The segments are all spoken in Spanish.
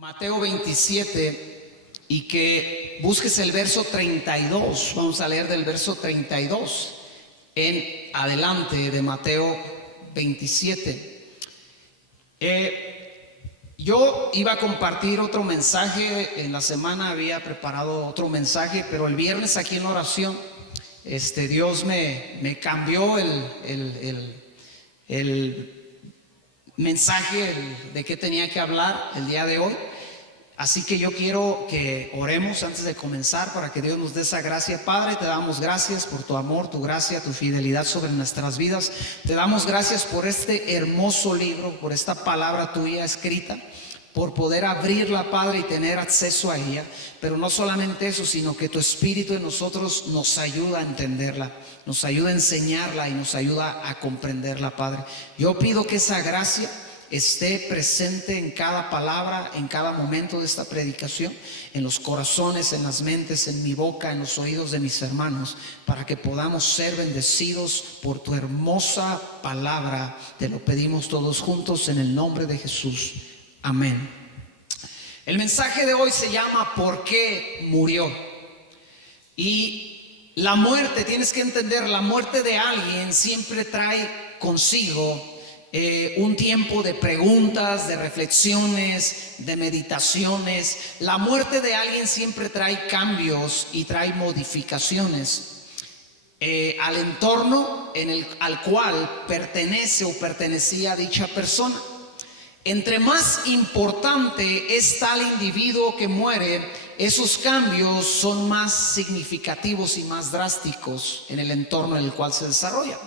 Mateo 27 y que busques el verso 32. Vamos a leer del verso 32 en adelante de Mateo 27. Yo iba a compartir otro mensaje. En la semana había preparado otro mensaje, pero el viernes aquí en la oración Dios me cambió el mensaje de qué tenía que hablar el día de hoy. Así que yo quiero que oremos antes de comenzar para que Dios nos dé esa gracia. Padre, te damos gracias por tu amor, tu gracia, tu fidelidad sobre nuestras vidas. Te damos gracias por este hermoso libro, por esta palabra tuya escrita, por poder abrirla, Padre, y tener acceso a ella. Pero no solamente eso, sino que tu Espíritu en nosotros nos ayuda a entenderla, nos ayuda a enseñarla y nos ayuda a comprenderla, Padre. Yo pido que esa gracia esté presente en cada palabra, en cada momento de esta predicación, en los corazones, en las mentes, en mi boca, en los oídos de mis hermanos, para que podamos ser bendecidos por tu hermosa palabra. Te lo pedimos todos juntos en el nombre de Jesús. Amén. El mensaje de hoy se llama ¿por qué murió? Y la muerte, tienes que entender, la muerte de alguien siempre trae consigo un tiempo de preguntas, de reflexiones, de meditaciones. La muerte de alguien siempre trae cambios y trae modificaciones al entorno al cual pertenece o pertenecía dicha persona. Entre más importante es tal individuo que muere, esos cambios son más significativos y más drásticos en el entorno en el cual se desarrolla.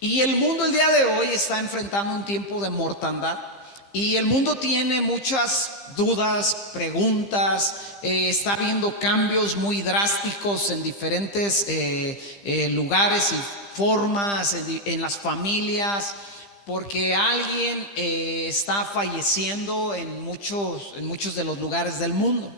Y el mundo el día de hoy está enfrentando un tiempo de mortandad, y el mundo tiene muchas dudas, preguntas, está habiendo cambios muy drásticos en diferentes lugares y formas, en las familias, porque alguien está falleciendo en muchos de los lugares del mundo.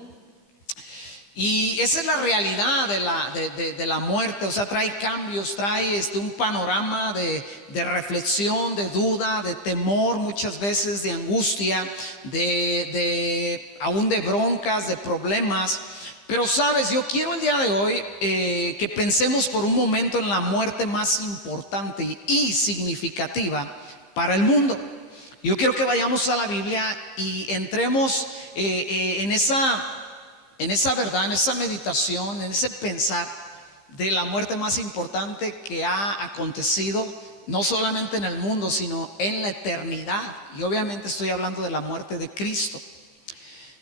Y esa es la realidad de la muerte. O sea, trae cambios, trae un panorama de reflexión, de duda, de temor, muchas veces de angustia, aún de broncas, de problemas. Pero sabes, yo quiero el día de hoy que pensemos por un momento en la muerte más importante y significativa para el mundo. Yo quiero que vayamos a la Biblia y entremos en esa verdad, en esa meditación, en ese pensar de la muerte más importante que ha acontecido, no solamente en el mundo, sino en la eternidad. Y obviamente estoy hablando de la muerte de Cristo.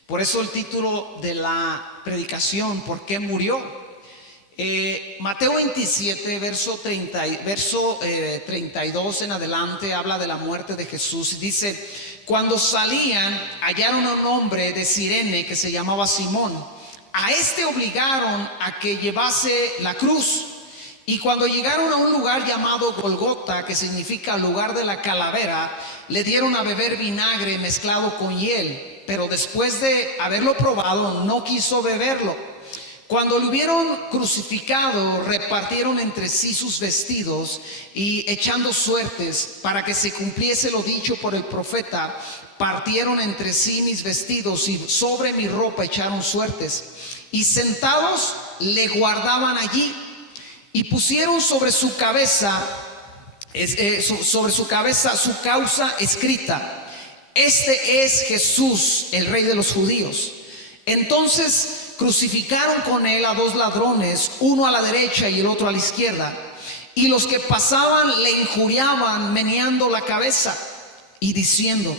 Por eso el título de la predicación, ¿por qué murió? Mateo 27, verso 32 en adelante, habla de la muerte de Jesús y dice: cuando salían, hallaron a un hombre de Cirene que se llamaba Simón. A este obligaron a que llevase la cruz. Y cuando llegaron a un lugar llamado Golgota, que significa lugar de la calavera, le dieron a beber vinagre mezclado con hiel. Pero después de haberlo probado, no quiso beberlo. Cuando lo hubieron crucificado, repartieron entre sí sus vestidos y, echando suertes para que se cumpliese lo dicho por el profeta, partieron entre sí mis vestidos y sobre mi ropa echaron suertes. Y sentados le guardaban allí y pusieron sobre su cabeza su causa escrita: este es Jesús, el Rey de los judíos. Entonces crucificaron con él a dos ladrones, uno a la derecha y el otro a la izquierda. Y los que pasaban le injuriaban, meneando la cabeza y diciendo: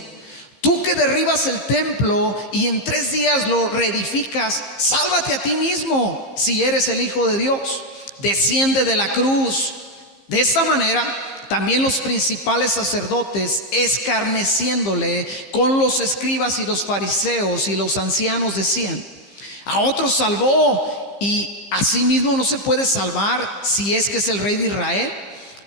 tú que derribas el templo y en 3 días lo reedificas, sálvate a ti mismo, si eres el Hijo de Dios. Desciende de la cruz. De esta manera también los principales sacerdotes, escarneciéndole con los escribas y los fariseos y los ancianos, decían: a otros salvó, y a sí mismo no se puede salvar, si es que es el Rey de Israel.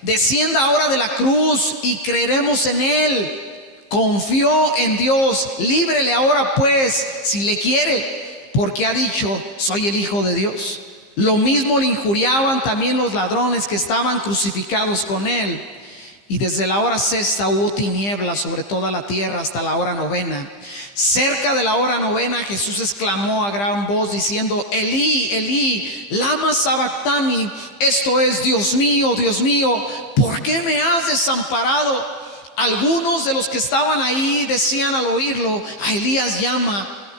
Descienda ahora de la cruz y creeremos en él. Confió en Dios, líbrele ahora pues, si le quiere, porque ha dicho: soy el Hijo de Dios. Lo mismo le injuriaban también los ladrones que estaban crucificados con él. Y desde la hora sexta hubo tinieblas sobre toda la tierra hasta la hora novena. Cerca de la hora novena, Jesús exclamó a gran voz diciendo: Elí, Elí, lama sabactani. Esto es: Dios mío, ¿por qué me has desamparado? Algunos de los que estaban ahí decían al oírlo: a Elías llama.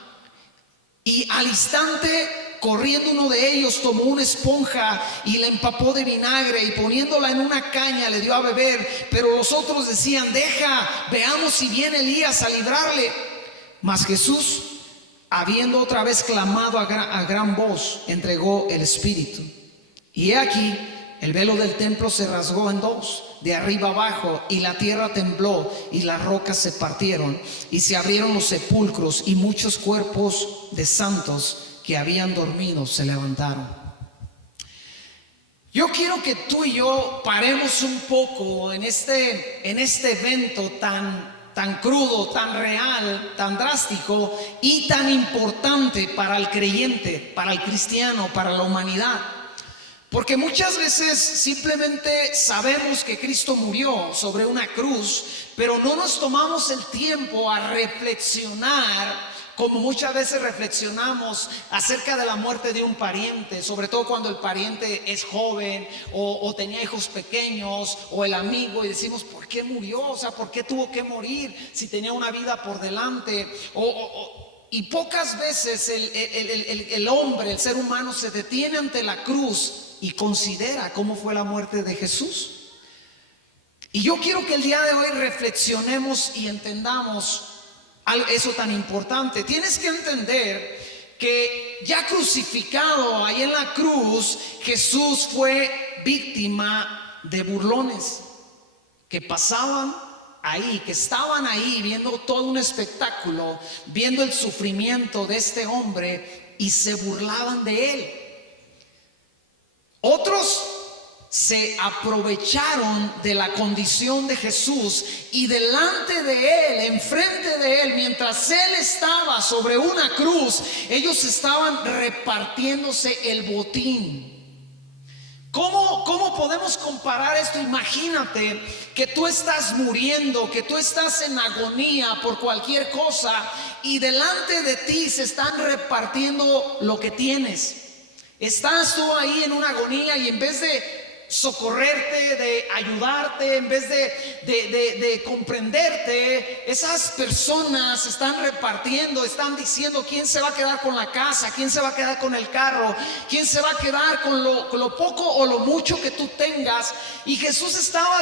Y al instante, corriendo uno de ellos, tomó una esponja y la empapó de vinagre, y poniéndola en una caña le dio a beber. Pero los otros decían: deja, veamos si viene Elías a librarle. Mas Jesús, habiendo otra vez clamado a gran voz, entregó el espíritu. Y he aquí, el velo del templo se rasgó en dos, de arriba abajo, y la tierra tembló, y las rocas se partieron, y se abrieron los sepulcros, y muchos cuerpos de santos que habían dormido se levantaron. Yo quiero que tú y yo paremos un poco en este evento tan crudo, tan real, tan drástico y tan importante para el creyente, para el cristiano, para la humanidad. Porque muchas veces simplemente sabemos que Cristo murió sobre una cruz, pero no nos tomamos el tiempo a reflexionar, como muchas veces reflexionamos acerca de la muerte de un pariente, sobre todo cuando el pariente es joven o tenía hijos pequeños, o el amigo, y decimos: ¿por qué murió? O sea, ¿por qué tuvo que morir si tenía una vida por delante? Y pocas veces el hombre, el ser humano, se detiene ante la cruz y considera cómo fue la muerte de Jesús. Y yo quiero que el día de hoy reflexionemos y entendamos eso tan importante. Tienes que entender que ya crucificado ahí en la cruz, Jesús fue víctima de burlones que pasaban ahí, que estaban ahí viendo todo un espectáculo, viendo el sufrimiento de este hombre, y se burlaban de él. Otros se aprovecharon de la condición de Jesús, y delante de él, enfrente de él, mientras él estaba sobre una cruz, ellos estaban repartiéndose el botín. ¿Cómo podemos comparar esto? Imagínate que tú estás muriendo, que tú estás en agonía por cualquier cosa, y delante de ti se están repartiendo lo que tienes. Estás tú ahí en una agonía, y en vez de socorrerte, de ayudarte, en vez de comprenderte, esas personas están repartiendo, están diciendo quién se va a quedar con la casa, quién se va a quedar con el carro, quién se va a quedar con lo poco o lo mucho que tú tengas. Y Jesús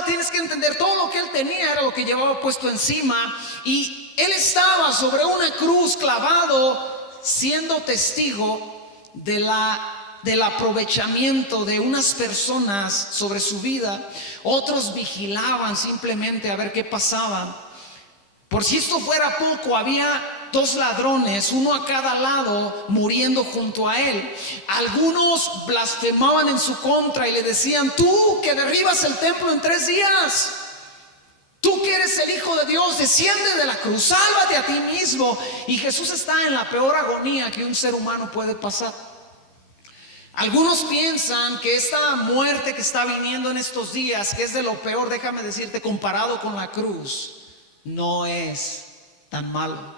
tienes que entender, todo lo que él tenía era lo que llevaba puesto encima, y él estaba sobre una cruz clavado, siendo testigo del aprovechamiento de unas personas sobre su vida. Otros vigilaban simplemente a ver qué pasaba. Por si esto fuera poco, había 2 ladrones, uno a cada lado, muriendo junto a él. Algunos blasfemaban en su contra y le decían: tú que derribas el templo en 3 días, tú que eres el Hijo de Dios, desciende de la cruz, sálvate a ti mismo. Y Jesús está en la peor agonía que un ser humano puede pasar. Algunos piensan que esta muerte que está viniendo en estos días, que es de lo peor, déjame decirte, comparado con la cruz, no es tan malo.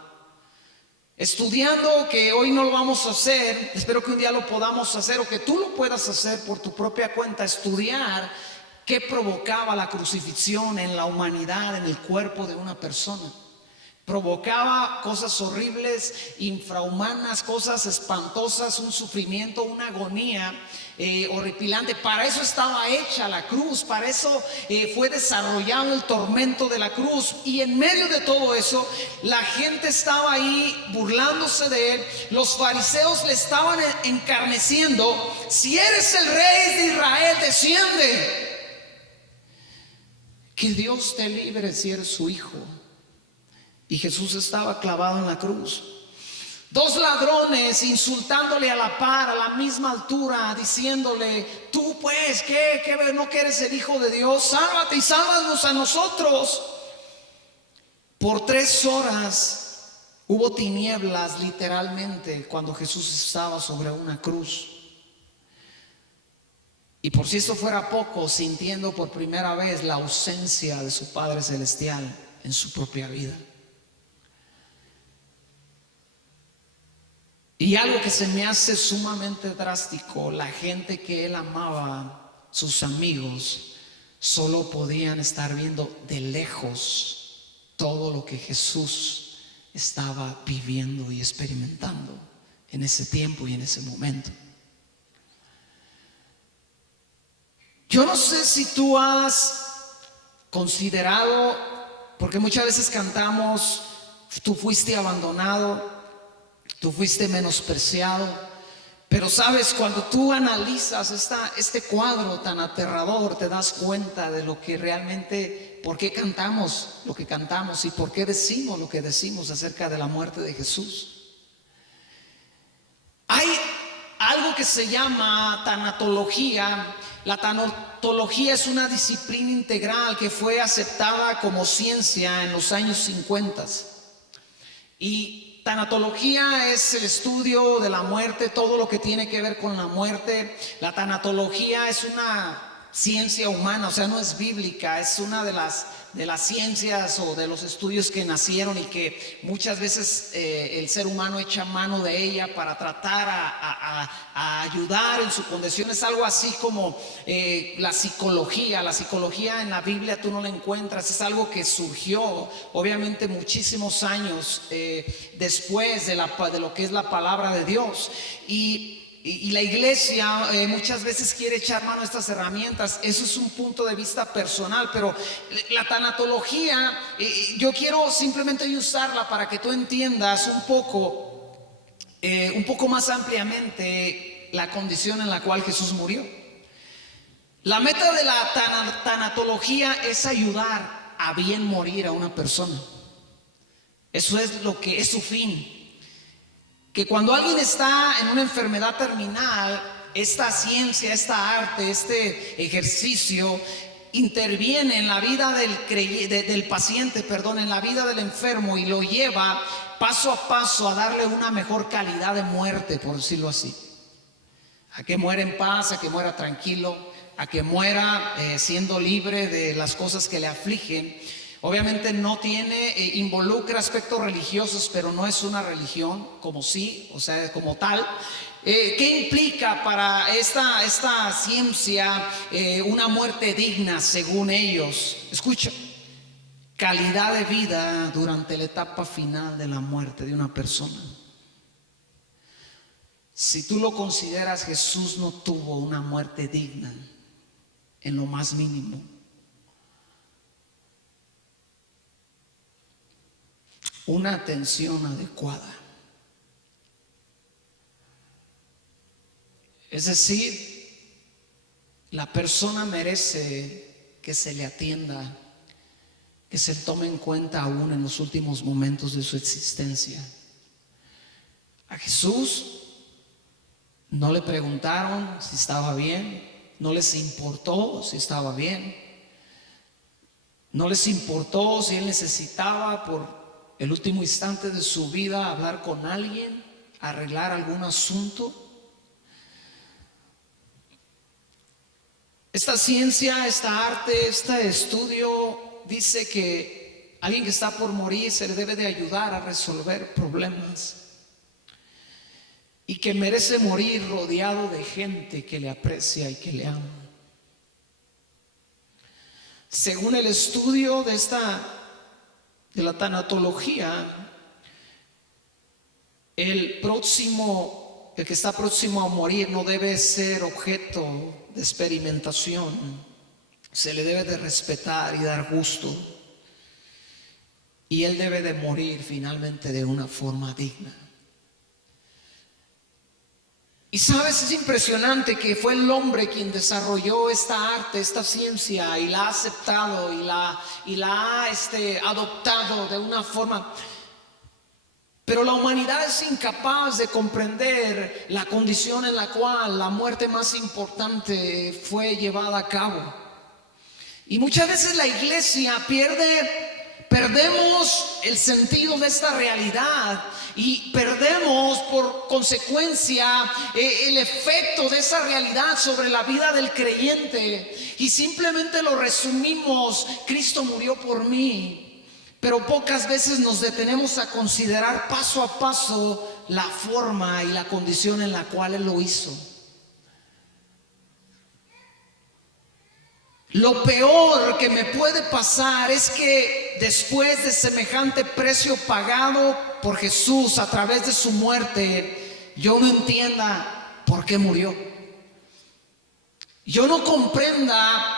Estudiando, que hoy no lo vamos a hacer, espero que un día lo podamos hacer, o que tú lo puedas hacer por tu propia cuenta, estudiar qué provocaba la crucifixión en la humanidad, en el cuerpo de una persona. Provocaba cosas horribles, infrahumanas, cosas espantosas, un sufrimiento, una agonía horripilante. Para eso estaba hecha la cruz, para eso fue desarrollado el tormento de la cruz. Y en medio de todo eso, la gente estaba ahí burlándose de él. Los fariseos le estaban encarneciendo: si eres el rey de Israel, desciende. Que Dios te libre si eres su hijo. Y Jesús estaba clavado en la cruz. 2 ladrones insultándole a la par, a la misma altura, diciéndole: tú pues, ¿qué no que eres el Hijo de Dios? Sálvate y sálvanos a nosotros. Por 3 horas hubo tinieblas, literalmente, cuando Jesús estaba sobre una cruz. Y por si esto fuera poco, sintiendo por primera vez la ausencia de su Padre Celestial en su propia vida. Y algo que se me hace sumamente drástico, la gente que él amaba, sus amigos, solo podían estar viendo de lejos todo lo que Jesús estaba viviendo y experimentando en ese tiempo y en ese momento. Yo no sé si tú has considerado, porque muchas veces cantamos, tú fuiste abandonado, tú fuiste menospreciado, pero sabes, cuando tú analizas este cuadro tan aterrador, te das cuenta de lo que realmente, por qué cantamos lo que cantamos y por qué decimos lo que decimos acerca de la muerte de Jesús. Hay algo que se llama tanatología. La tanatología es una disciplina integral que fue aceptada como ciencia en los años 50. Y tanatología es el estudio de la muerte, todo lo que tiene que ver con la muerte. La tanatología es una ciencia humana, o sea, no es bíblica, es una de las ciencias o de los estudios que nacieron y que muchas veces el ser humano echa mano de ella para tratar a ayudar en su condición. Es algo así como la psicología. La psicología en la Biblia tú no la encuentras, es algo que surgió obviamente muchísimos años después de lo que es la palabra de Dios. Y la iglesia muchas veces quiere echar mano a estas herramientas. Eso es un punto de vista personal, pero la tanatología, yo quiero simplemente usarla para que tú entiendas un poco más ampliamente la condición en la cual Jesús murió. La meta de la tanatología es ayudar a bien morir a una persona. Eso es lo que es su fin. Que cuando alguien está en una enfermedad terminal, esta ciencia, esta arte, este ejercicio interviene en la vida del paciente, en la vida del enfermo, y lo lleva paso a paso a darle una mejor calidad de muerte, por decirlo así. A que muera en paz, a que muera tranquilo, a que muera siendo libre de las cosas que le afligen. Obviamente no involucra aspectos religiosos, pero no es una religión como tal. ¿Qué implica para esta ciencia una muerte digna según ellos? Escucha, calidad de vida durante la etapa final de la muerte de una persona. Si tú lo consideras, Jesús no tuvo una muerte digna en lo más mínimo. Una atención adecuada. Es decir, la persona merece que se le atienda, que se tome en cuenta aún en los últimos momentos de su existencia. A Jesús no le preguntaron si estaba bien, no les importó si estaba bien, no les importó si él necesitaba por el último instante de su vida hablar con alguien, arreglar algún asunto. Esta ciencia, esta arte, este estudio dice que alguien que está por morir se le debe de ayudar a resolver problemas y que merece morir rodeado de gente que le aprecia y que le ama. Según el estudio de la tanatología, el que está próximo a morir no debe ser objeto de experimentación. Se le debe de respetar y dar gusto, y él debe de morir finalmente de una forma digna. Y sabes, es impresionante que fue el hombre quien desarrolló esta arte, esta ciencia, y la ha aceptado y la ha adoptado de una forma. Pero la humanidad es incapaz de comprender la condición en la cual la muerte más importante fue llevada a cabo. Y muchas veces la iglesia perdemos el sentido de esta realidad y perdemos por consecuencia el efecto de esa realidad sobre la vida del creyente, y simplemente lo resumimos: Cristo murió por mí. Pero pocas veces nos detenemos a considerar paso a paso la forma y la condición en la cual Él lo hizo. Lo peor que me puede pasar es que después de semejante precio pagado por Jesús a través de su muerte, yo no entienda por qué murió. Yo no comprenda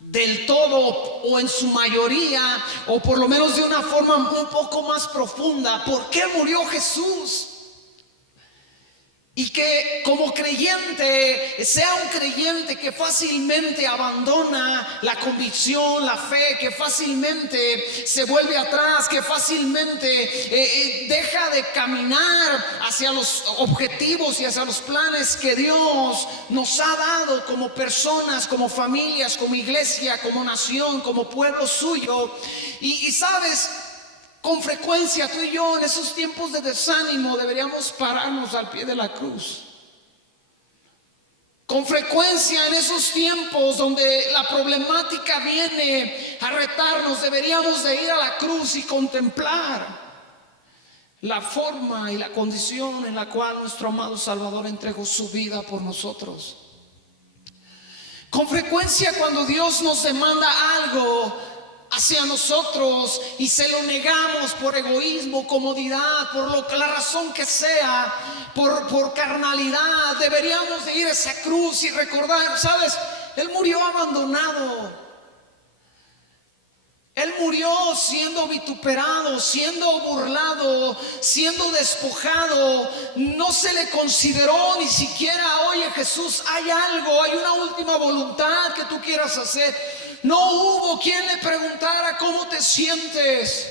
del todo o en su mayoría, o por lo menos de una forma un poco más profunda, por qué murió Jesús. Y que como creyente sea un creyente que fácilmente abandona la convicción, la fe, que fácilmente se vuelve atrás, que fácilmente deja de caminar hacia los objetivos y hacia los planes que Dios nos ha dado como personas, como familias, como iglesia, como nación, como pueblo suyo. Y sabes, con frecuencia tú y yo en esos tiempos de desánimo deberíamos pararnos al pie de la cruz. Con frecuencia en esos tiempos donde la problemática viene a retarnos, deberíamos de ir a la cruz y contemplar la forma y la condición en la cual nuestro amado Salvador entregó su vida por nosotros. Con frecuencia cuando Dios nos demanda algo hacia nosotros y se lo negamos por egoísmo, comodidad, por la razón que sea, por carnalidad, deberíamos de ir a esa cruz y recordar, ¿sabes? Él murió abandonado. Él murió siendo vituperado, siendo burlado, siendo despojado. No se le consideró ni siquiera, oye Jesús, hay algo, hay una última voluntad que tú quieras hacer. No hubo quien le preguntara cómo te sientes.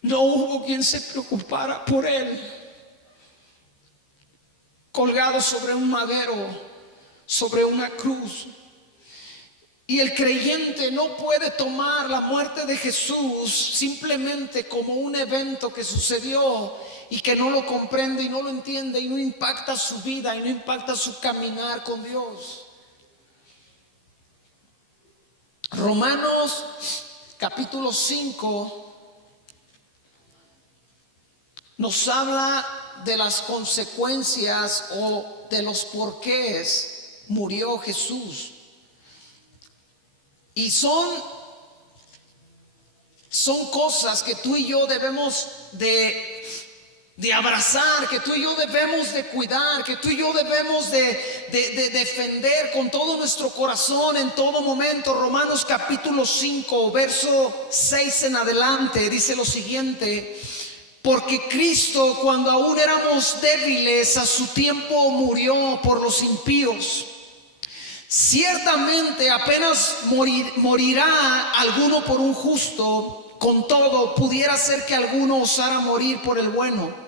No hubo quien se preocupara por él. Colgado sobre un madero, sobre una cruz. Y el creyente no puede tomar la muerte de Jesús simplemente como un evento que sucedió y que no lo comprende y no lo entiende y no impacta su vida y no impacta su caminar con Dios. Romanos capítulo 5 nos habla de las consecuencias o de los porqués murió Jesús. Y son cosas que tú y yo debemos de abrazar, que tú y yo debemos de cuidar, que tú y yo debemos de defender con todo nuestro corazón en todo momento. Romanos capítulo 5, verso 6 en adelante, dice lo siguiente: porque Cristo, cuando aún éramos débiles, a su tiempo murió por los impíos. Ciertamente apenas morirá alguno por un justo, con todo pudiera ser que alguno osara morir por el bueno.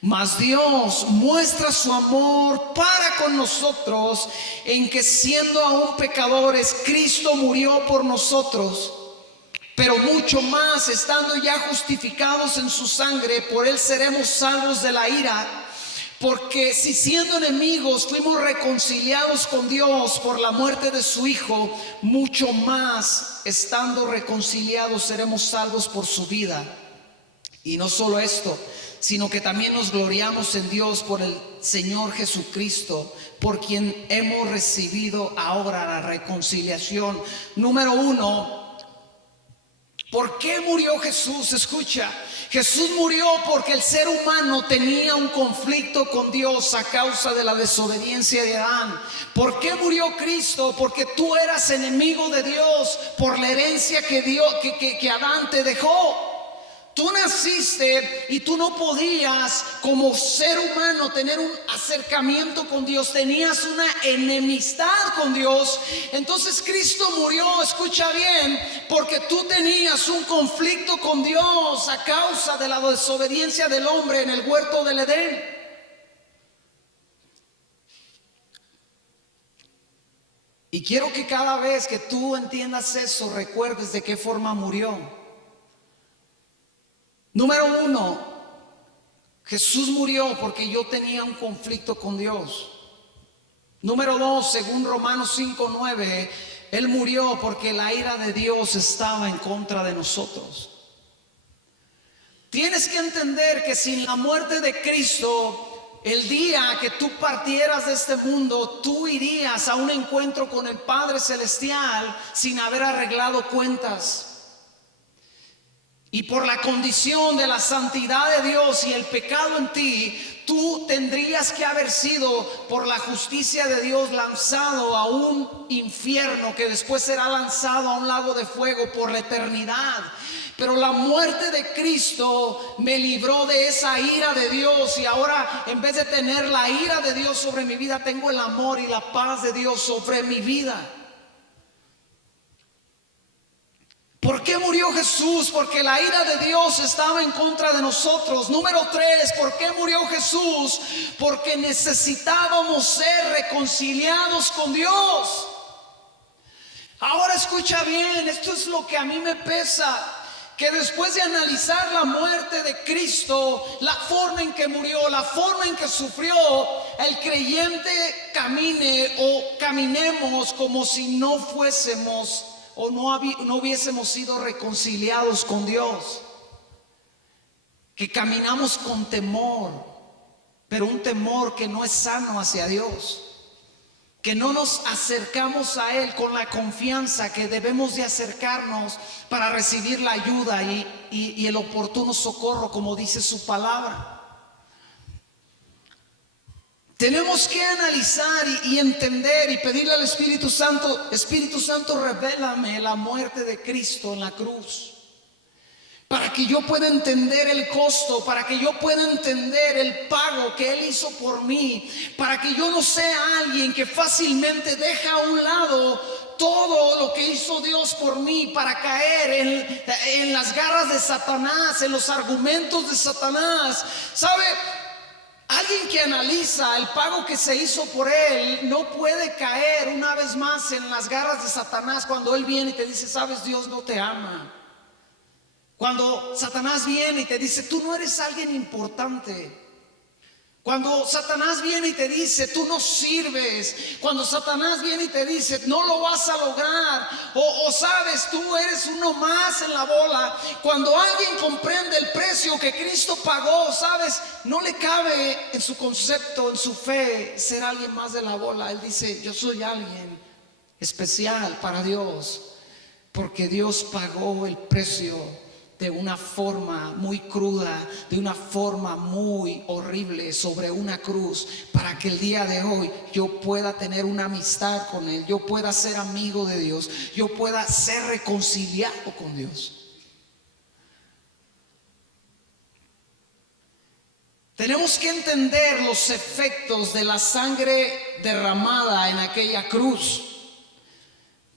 Mas Dios muestra su amor para con nosotros en que siendo aún pecadores, Cristo murió por nosotros. Pero mucho más, estando ya justificados en su sangre, por él seremos salvos de la ira. Porque si siendo enemigos fuimos reconciliados con Dios por la muerte de su Hijo, mucho más estando reconciliados seremos salvos por su vida. Y no solo esto, sino que también nos gloriamos en Dios por el Señor Jesucristo, por quien hemos recibido ahora la reconciliación. Número 1, ¿por qué murió Jesús? Escucha, Jesús murió porque el ser humano tenía un conflicto con Dios a causa de la desobediencia de Adán. ¿Por qué murió Cristo? Porque tú eras enemigo de Dios por la herencia que Adán te dejó. Tú naciste y tú no podías como ser humano tener un acercamiento con Dios. Tenías una enemistad con Dios. Entonces Cristo murió, escucha bien, porque tú tenías un conflicto con Dios a causa de la desobediencia del hombre en el huerto del Edén. Y quiero que cada vez que tú entiendas eso, recuerdes de qué forma murió. Número 1, Jesús murió porque yo tenía un conflicto con Dios. Número 2, según Romanos 5:9, Él murió porque la ira de Dios estaba en contra de nosotros. Tienes que entender que sin la muerte de Cristo, el día que tú partieras de este mundo, tú irías a un encuentro con el Padre Celestial sin haber arreglado cuentas. Y por la condición de la santidad de Dios y el pecado en ti, tú tendrías que haber sido, por la justicia de Dios, lanzado a un infierno que después será lanzado a un lago de fuego por la eternidad. Pero la muerte de Cristo me libró de esa ira de Dios, y ahora, en vez de tener la ira de Dios sobre mi vida, tengo el amor y la paz de Dios sobre mi vida. ¿Por qué murió Jesús? Porque la ira de Dios estaba en contra de nosotros. Número 3, ¿por qué murió Jesús? Porque necesitábamos ser reconciliados con Dios. Ahora escucha bien, esto es lo que a mí me pesa. Que después de analizar la muerte de Cristo, la forma en que murió, la forma en que sufrió, el creyente camine o caminemos como si no fuésemos o no hubiésemos sido reconciliados con Dios. Que caminamos con temor, pero un temor que no es sano hacia Dios. Que no nos acercamos a Él con la confianza que debemos de acercarnos para recibir la ayuda y el oportuno socorro, como dice su palabra. Tenemos que analizar y entender y pedirle al Espíritu Santo: Espíritu Santo, revélame la muerte de Cristo en la cruz, para que yo pueda entender el costo, para que yo pueda entender el pago que Él hizo por mí, para que yo no sea alguien que fácilmente deja a un lado todo lo que hizo Dios por mí para caer en las garras de Satanás, en los argumentos de Satanás. ¿Sabe? Alguien que analiza el pago que se hizo por él no puede caer una vez más en las garras de Satanás cuando él viene y te dice: sabes, Dios no te ama. Cuando Satanás viene y te dice: tú no eres alguien importante. Cuando Satanás viene y te dice: tú no sirves. Cuando Satanás viene y te dice: no lo vas a lograr. O sabes, tú eres uno más en la bola. Cuando alguien comprende el precio que Cristo pagó, sabes, no le cabe en su concepto, en su fe, ser alguien más de la bola. Él dice: yo soy alguien especial para Dios, porque Dios pagó el precio de una forma muy cruda, de una forma muy horrible, sobre una cruz, para que el día de hoy yo pueda tener una amistad con Él, yo pueda ser amigo de Dios, yo pueda ser reconciliado con Dios. Tenemos que entender los efectos de la sangre derramada en aquella cruz.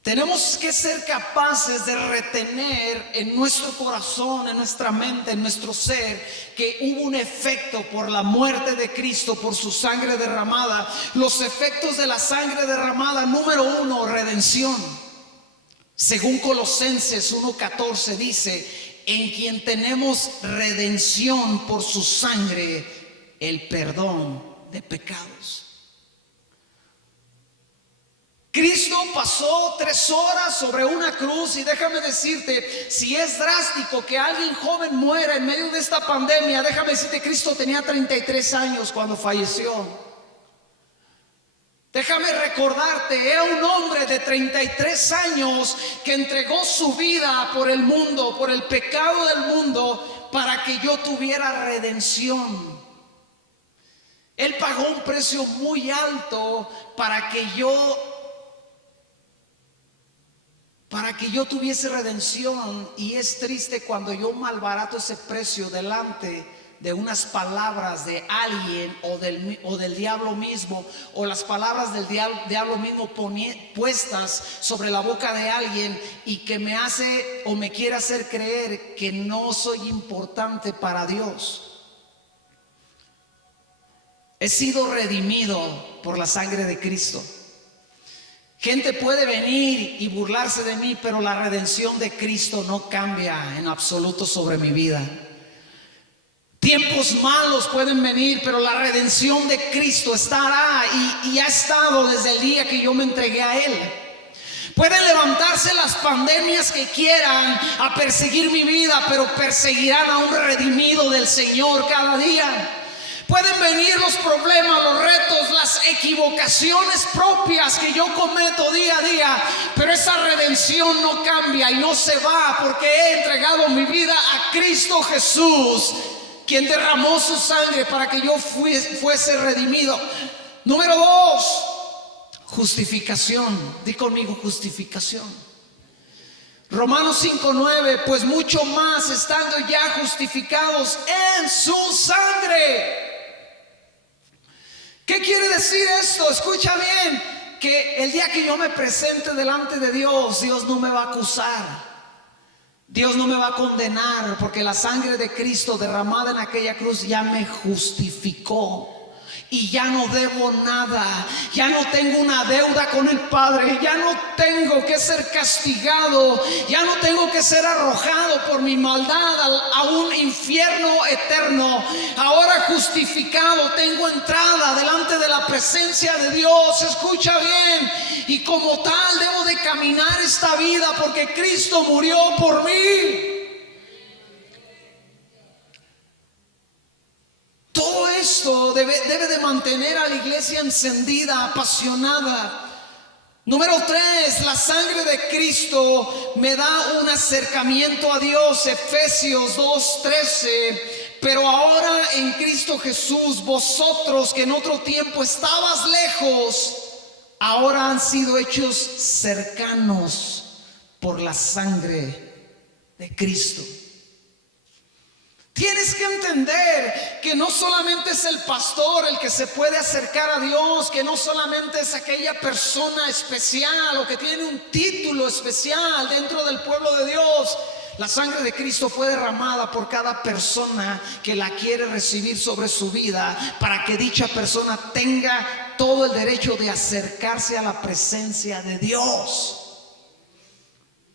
Tenemos que ser capaces de retener en nuestro corazón, en nuestra mente, en nuestro ser, que hubo un efecto por la muerte de Cristo, por su sangre derramada. Los efectos de la sangre derramada: número 1, redención. Según Colosenses 1:14 dice: en quien tenemos redención por su sangre, el perdón de pecados. Cristo pasó 3 horas sobre una cruz, y déjame decirte, si es drástico que alguien joven muera en medio de esta pandemia, déjame decirte, Cristo tenía 33 años cuando falleció. Déjame recordarte, era un hombre de 33 años que entregó su vida por el mundo, por el pecado del mundo, para que yo tuviera redención. Él pagó un precio muy alto para que yo tuviese redención. Y es triste cuando yo malbarato ese precio delante de unas palabras de alguien o del diablo mismo, o las palabras del diablo mismo puestas sobre la boca de alguien, y que me hace o me quiere hacer creer que no soy importante para Dios. He sido redimido por la sangre de Cristo. Gente puede venir y burlarse de mí, pero la redención de Cristo no cambia en absoluto sobre mi vida. Tiempos malos pueden venir, pero la redención de Cristo estará y ha estado desde el día que yo me entregué a Él. Pueden levantarse las pandemias que quieran a perseguir mi vida, pero perseguirán a un redimido del Señor cada día. Pueden venir los problemas, los retos, las equivocaciones propias que yo cometo día a día, pero esa redención no cambia y no se va, porque he entregado mi vida a Cristo Jesús, quien derramó su sangre para que yo fuese redimido. Número 2, justificación. Di conmigo, justificación. Romanos 5:9, pues mucho más estando ya justificados en su sangre. ¿Qué quiere decir esto? Escucha bien, que el día que yo me presente delante de Dios, Dios no me va a acusar. Dios no me va a condenar, porque la sangre de Cristo derramada en aquella cruz ya me justificó. Y ya no debo nada, ya no tengo una deuda con el Padre, ya no tengo que ser castigado, ya no tengo que ser arrojado por mi maldad a un infierno eterno. Ahora justificado, tengo entrada delante de la presencia de Dios. Escucha bien, y como tal debo de caminar esta vida porque Cristo murió por mí. Todo esto debe de mantener a la iglesia encendida, apasionada. Número 3, la sangre de Cristo me da un acercamiento a Dios. Efesios 2:13. Pero ahora en Cristo Jesús, vosotros que en otro tiempo estabas lejos, ahora han sido hechos cercanos por la sangre de Cristo. Tienes que entender que no solamente es el pastor el que se puede acercar a Dios, que no solamente es aquella persona especial o que tiene un título especial dentro del pueblo de Dios. La sangre de Cristo fue derramada por cada persona que la quiere recibir sobre su vida, para que dicha persona tenga todo el derecho de acercarse a la presencia de Dios.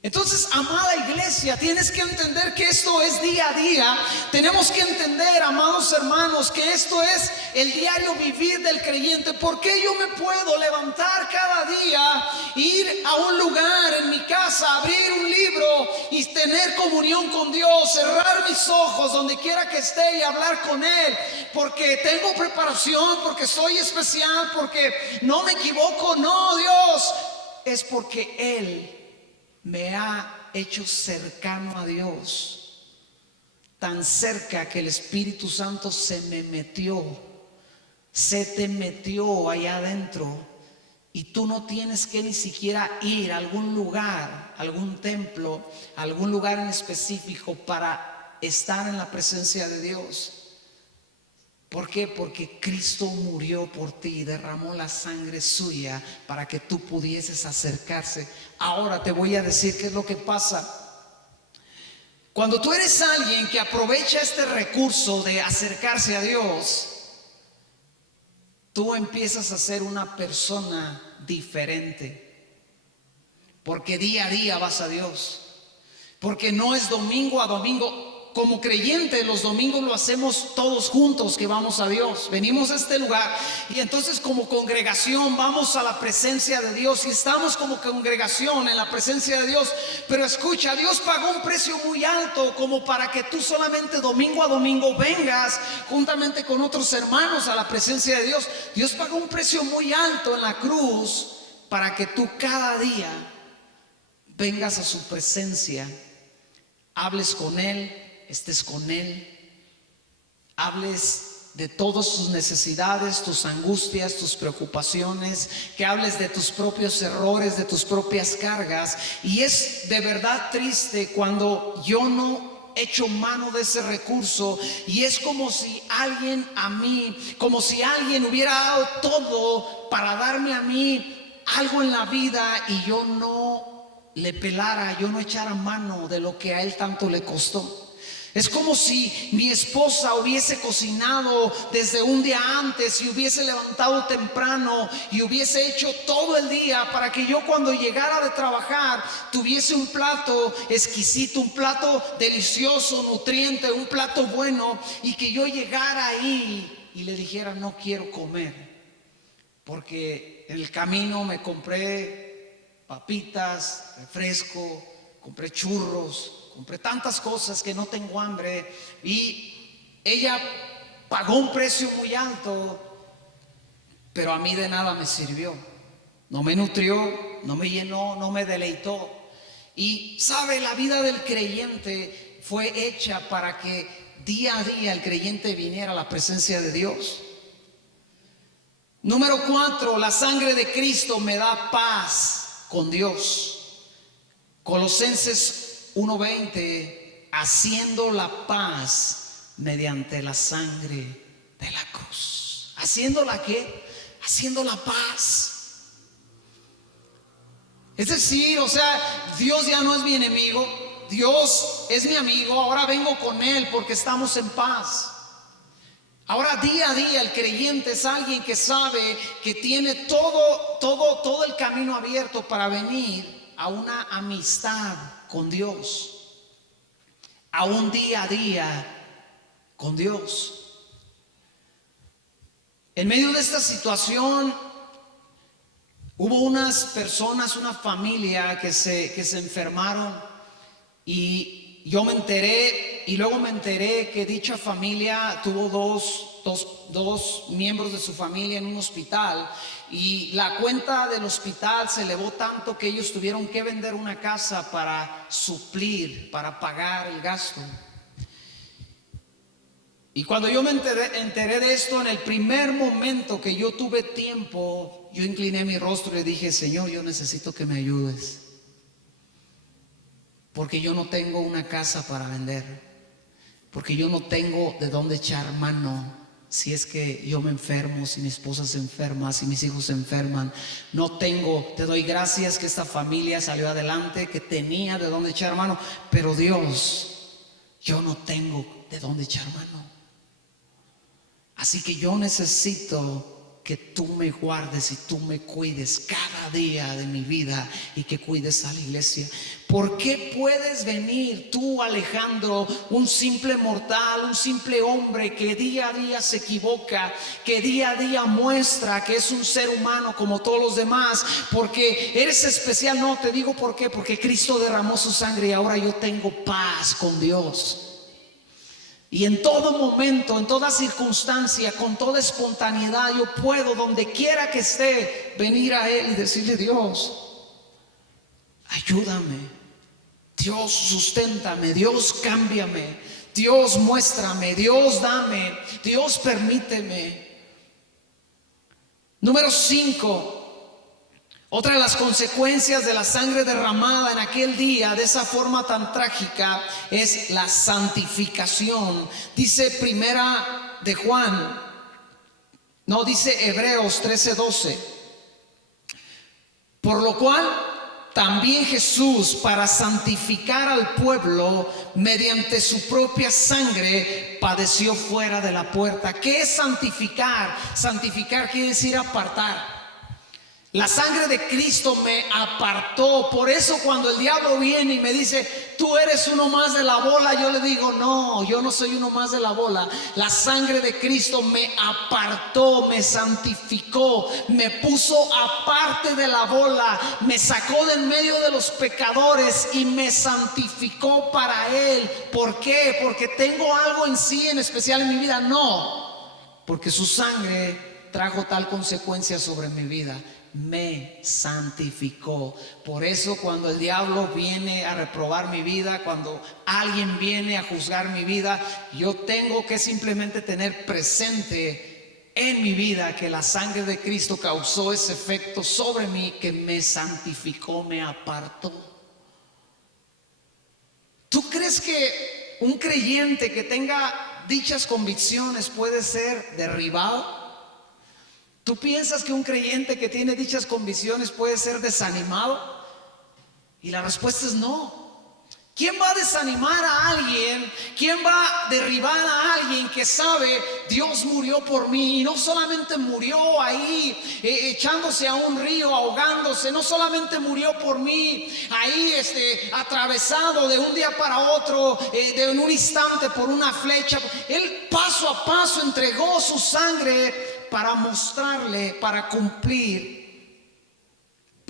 Entonces, amada iglesia, tienes que entender que esto es día a día. Tenemos que entender, amados hermanos, que esto es el diario vivir del creyente. ¿Por qué yo me puedo levantar cada día, ir a un lugar en mi casa, abrir un libro y tener comunión con Dios, cerrar mis ojos donde quiera que esté y hablar con Él? Porque tengo preparación, porque soy especial, porque no me equivoco. No, Dios, es porque Él me ha hecho cercano a Dios, tan cerca que el Espíritu Santo se me metió, se te metió allá adentro, y tú no tienes que ni siquiera ir a algún lugar, algún templo, algún lugar en específico para estar en la presencia de Dios. ¿Por qué? Porque Cristo murió por ti y derramó la sangre suya para que tú pudieses acercarse. Ahora te voy a decir qué es lo que pasa. Cuando tú eres alguien que aprovecha este recurso de acercarse a Dios, tú empiezas a ser una persona diferente. Porque día a día vas a Dios. Porque no es domingo a domingo. Como creyente, los domingos lo hacemos todos juntos, que vamos a Dios. Venimos a este lugar y entonces como congregación vamos a la presencia de Dios y estamos como congregación en la presencia de Dios. Pero escucha, Dios pagó un precio muy alto como para que tú solamente domingo a domingo vengas juntamente con otros hermanos a la presencia de Dios. Dios pagó un precio muy alto en la cruz para que tú cada día vengas a su presencia, hables con Él, estés con Él, hables de todas tus necesidades, tus angustias, tus preocupaciones, que hables de tus propios errores, de tus propias cargas. Y es de verdad triste cuando yo no echo mano de ese recurso, y es como si alguien como si alguien hubiera dado todo para darme a mí algo en la vida y yo no le pelara, yo no echara mano de lo que a él tanto le costó. Es como si mi esposa hubiese cocinado desde un día antes y hubiese levantado temprano y hubiese hecho todo el día para que yo cuando llegara de trabajar tuviese un plato exquisito, un plato delicioso, nutriente, un plato bueno, y que yo llegara ahí y le dijera: no quiero comer porque en el camino me compré papitas, refresco, compré churros, compré tantas cosas que no tengo hambre. Y ella pagó un precio muy alto, pero a mí de nada me sirvió. No me nutrió, no me llenó, no me deleitó. Y sabe, la vida del creyente fue hecha para que día a día el creyente viniera a la presencia de Dios. Número 4, la sangre de Cristo me da paz con Dios. Colosenses 1:20, haciendo la paz mediante la sangre de la cruz. ¿Haciendo la qué? Haciendo la paz. Es decir, o sea, Dios ya no es mi enemigo, Dios es mi amigo, ahora vengo con Él porque estamos en paz. Ahora día a día el creyente es alguien que sabe que tiene todo el camino abierto para venir a una amistad con Dios, a un día a día con Dios. En medio de esta situación hubo unas personas, una familia que se enfermaron, y yo me enteré, y luego me enteré que dicha familia tuvo dos miembros de su familia en un hospital, y la cuenta del hospital se elevó tanto que ellos tuvieron que vender una casa para suplir, para pagar el gasto. Y cuando yo me enteré de esto, en el primer momento que yo tuve tiempo, yo incliné mi rostro y le dije: Señor, yo necesito que me ayudes, porque yo no tengo una casa para vender, porque yo no tengo de dónde echar mano si es que yo me enfermo, si mi esposa se enferma, si mis hijos se enferman. No tengo. Te doy gracias que esta familia salió adelante, que tenía de dónde echar mano, pero Dios, yo no tengo de dónde echar mano. Así que yo necesito que tú me guardes y tú me cuides cada día de mi vida, y que cuides a la iglesia. ¿Por qué puedes venir tú, Alejandro, un simple mortal, un simple hombre que día a día se equivoca, que día a día muestra que es un ser humano como todos los demás, porque eres especial? No, te digo por qué: porque Cristo derramó su sangre y ahora yo tengo paz con Dios. Y en todo momento, en toda circunstancia, con toda espontaneidad, yo puedo, donde quiera que esté, venir a Él y decirle: Dios, ayúdame, Dios, susténtame, Dios, cámbiame, Dios, muéstrame, Dios, dame, Dios, permíteme. Número 5. Otra de las consecuencias de la sangre derramada en aquel día de esa forma tan trágica es la santificación. Dice dice Hebreos 13:12. Por lo cual también Jesús, para santificar al pueblo mediante su propia sangre, padeció fuera de la puerta. ¿Qué es santificar? Santificar quiere decir apartar. La sangre de Cristo me apartó. Por eso cuando el diablo viene y me dice: tú eres uno más de la bola, yo le digo: no, yo no soy uno más de la bola. La sangre de Cristo me apartó, me santificó, me puso aparte de la bola, me sacó de en medio de los pecadores y me santificó para Él. ¿Por qué? ¿Porque tengo algo en sí en especial en mi vida? No, porque su sangre trajo tal consecuencia sobre mi vida. Me santificó. Por eso cuando el diablo viene a reprobar mi vida, cuando alguien viene a juzgar mi vida, yo tengo que simplemente tener presente en mi vida que la sangre de Cristo causó ese efecto sobre mí, que me santificó, me apartó. ¿Tú crees que un creyente que tenga dichas convicciones puede ser derribado? ¿Tú piensas que un creyente que tiene dichas convicciones puede ser desanimado? Y la respuesta es no. ¿Quién va a desanimar a alguien? ¿Quién va a derribar a alguien que sabe: Dios murió por mí? Y no solamente murió ahí echándose a un río, ahogándose. No solamente murió por mí ahí atravesado de un día para otro, de un instante por una flecha. Él paso a paso entregó su sangre para mostrarle, para cumplir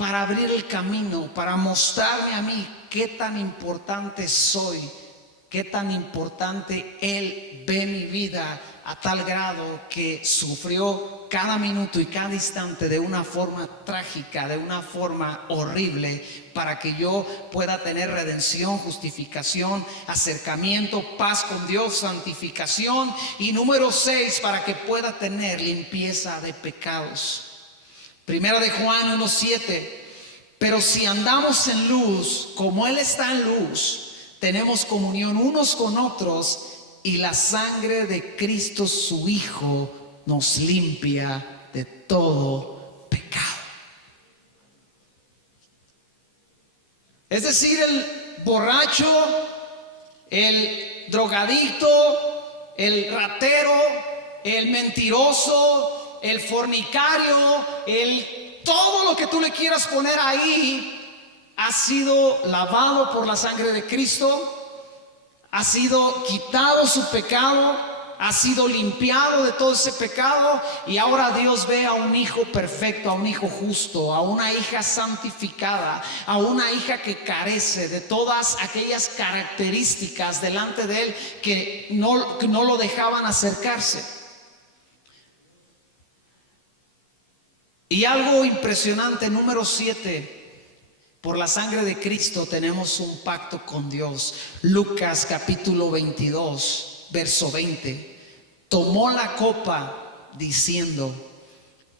para abrir el camino, para mostrarme a mí qué tan importante soy, qué tan importante Él ve mi vida, a tal grado que sufrió cada minuto y cada instante de una forma trágica, de una forma horrible, para que yo pueda tener redención, justificación, acercamiento, paz con Dios, santificación, y número 6, para que pueda tener limpieza de pecados. Primera de Juan 1:7. Pero si andamos en luz, como Él está en luz, tenemos comunión unos con otros, y la sangre de Cristo su Hijo nos limpia de todo pecado. Es decir, el borracho, el drogadicto, el ratero, el mentiroso, el fornicario, todo lo que tú le quieras poner ahí, ha sido lavado por la sangre de Cristo. Ha sido quitado su pecado, ha sido limpiado de todo ese pecado, y ahora Dios ve a un hijo perfecto, a un hijo justo, a una hija santificada, a una hija que carece de todas aquellas características delante de Él que no lo dejaban acercarse. Y algo impresionante, número 7. Por la sangre de Cristo tenemos un pacto con Dios. Lucas capítulo 22, verso 20. Tomó la copa diciendo: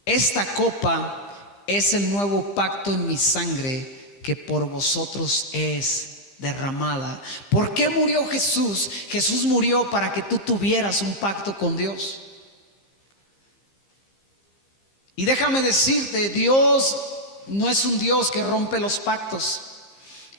esta copa es el nuevo pacto en mi sangre, que por vosotros es derramada. ¿Por qué murió Jesús? Jesús murió para que tú tuvieras un pacto con Dios. Y déjame decirte, Dios no es un Dios que rompe los pactos.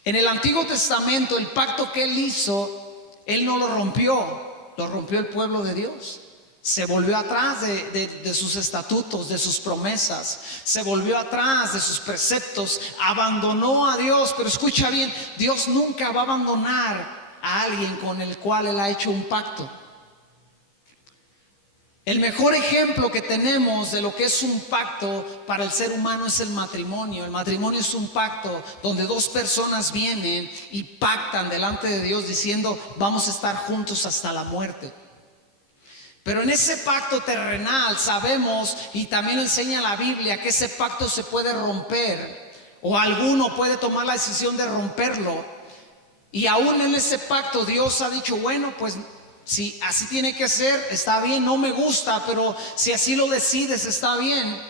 En el Antiguo Testamento, el pacto que Él hizo, Él no lo rompió el pueblo de Dios. Se volvió atrás de sus estatutos, de sus promesas, se volvió atrás de sus preceptos, abandonó a Dios. Pero escucha bien, Dios nunca va a abandonar a alguien con el cual Él ha hecho un pacto. El mejor ejemplo que tenemos de lo que es un pacto para el ser humano es el matrimonio. El matrimonio es un pacto donde dos personas vienen y pactan delante de Dios diciendo: vamos a estar juntos hasta la muerte. Pero en ese pacto terrenal sabemos, y también enseña la Biblia, que ese pacto se puede romper, o alguno puede tomar la decisión de romperlo. Y aún en ese pacto Dios ha dicho: bueno, pues si así tiene que ser, está bien. No me gusta, pero si así lo decides, está bien.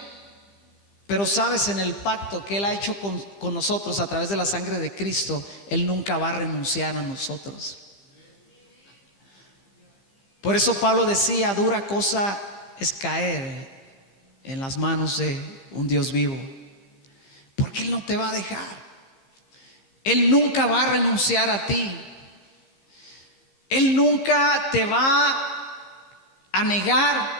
Pero sabes, en el pacto que Él ha hecho con nosotros a través de la sangre de Cristo, Él nunca va a renunciar a nosotros. Por eso Pablo decía: dura cosa es caer en las manos de un Dios vivo, porque Él no te va a dejar. Él nunca va a renunciar a ti. Él nunca te va a negar.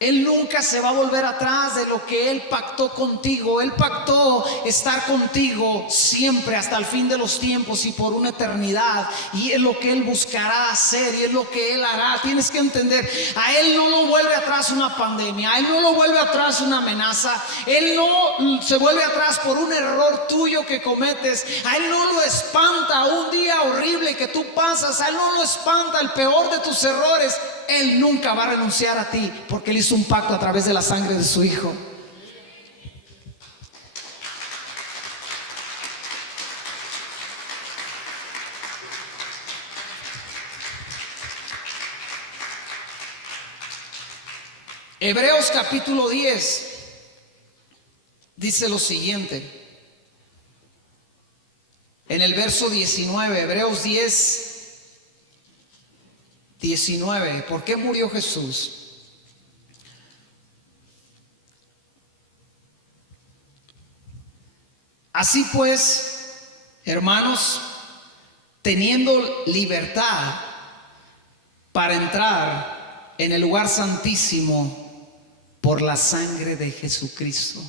Él nunca se va a volver atrás de lo que Él pactó contigo. Él pactó estar contigo siempre hasta el fin de los tiempos y por una eternidad. Y es lo que Él buscará hacer, y es lo que Él hará. Tienes que entender, a Él no lo vuelve atrás una pandemia, a Él no lo vuelve atrás una amenaza, Él no se vuelve atrás por un error tuyo que cometes. A Él no lo espanta un día horrible que tú pasas, a Él no lo espanta el peor de tus errores. Él nunca va a renunciar a ti, porque Él hizo un pacto a través de la sangre de su Hijo. Hebreos capítulo 10 dice lo siguiente, en el verso 19, Hebreos 10, 19. ¿Por qué murió Jesús? Así pues, hermanos, teniendo libertad para entrar en el lugar santísimo por la sangre de Jesucristo.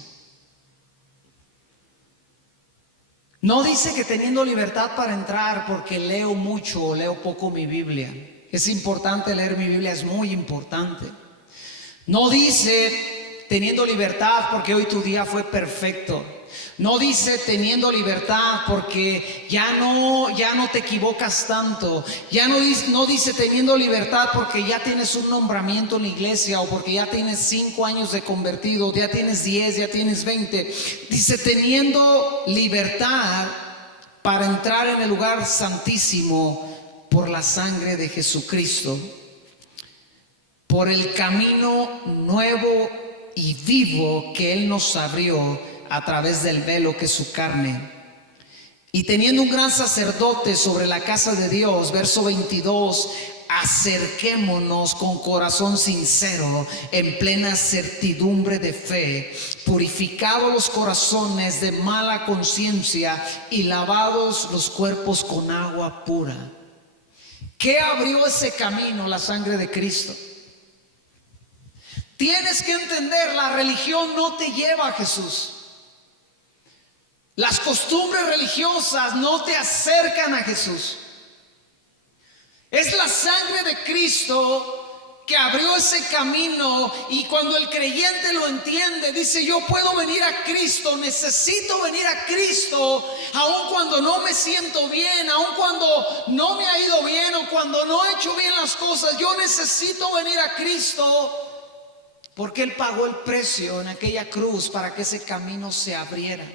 No dice que teniendo libertad para entrar porque leo mucho o leo poco mi Biblia. Es importante leer mi Biblia, es muy importante. No dice teniendo libertad porque hoy tu día fue perfecto. No dice teniendo libertad porque ya no te equivocas tanto. No dice teniendo libertad porque ya tienes un nombramiento en la iglesia o porque ya tienes 5 años de convertido, ya tienes 10, ya tienes 20. Dice teniendo libertad para entrar en el lugar santísimo por la sangre de Jesucristo, por el camino nuevo y vivo que Él nos abrió a través del velo que es su carne. Y teniendo un gran sacerdote sobre la casa de Dios, verso 22, acerquémonos con corazón sincero, en plena certidumbre de fe, purificados los corazones de mala conciencia y lavados los cuerpos con agua pura. ¿Qué abrió ese camino? La sangre de Cristo. Tienes que entender, la religión no te lleva a Jesús. Las costumbres religiosas no te acercan a Jesús. Es la sangre de Cristo que abrió ese camino, y cuando el creyente lo entiende, dice: yo puedo venir a Cristo, necesito venir a Cristo, aun cuando no me siento bien, aun cuando no me ha ido bien o cuando no he hecho bien las cosas. Yo necesito venir a Cristo porque Él pagó el precio en aquella cruz para que ese camino se abriera.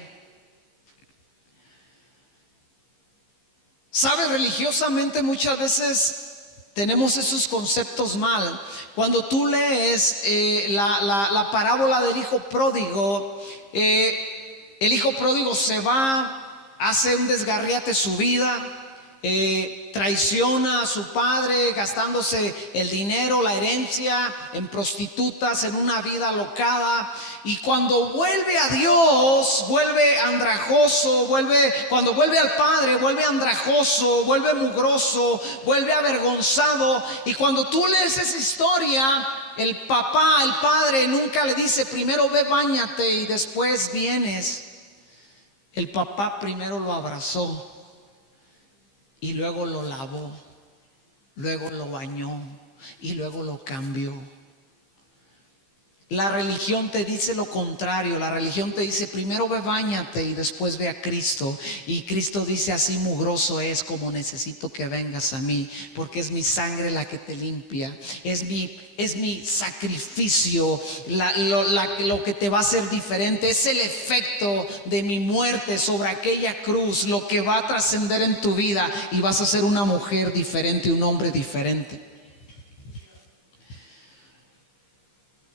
¿Sabe? Religiosamente muchas veces tenemos esos conceptos mal. Cuando tú lees la parábola del hijo pródigo, el hijo pródigo se va, hace un desgarriate su vida, traiciona a su padre gastándose el dinero, la herencia en prostitutas, en una vida alocada. Y cuando vuelve a Dios, vuelve andrajoso, cuando vuelve al Padre, vuelve andrajoso, vuelve mugroso, vuelve avergonzado. Y cuando tú lees esa historia, el papá, el padre, nunca le dice: primero ve, báñate y después vienes. El papá primero lo abrazó y luego lo lavó, luego lo bañó y luego lo cambió. La religión te dice lo contrario. La religión te dice: primero ve, báñate y después ve a Cristo. Y Cristo dice: así mugroso es como necesito que vengas a mí, porque es mi sangre la que te limpia, es mi sacrificio lo que te va a hacer diferente. Es el efecto de mi muerte sobre aquella cruz lo que va a trascender en tu vida, y vas a ser una mujer diferente, un hombre diferente.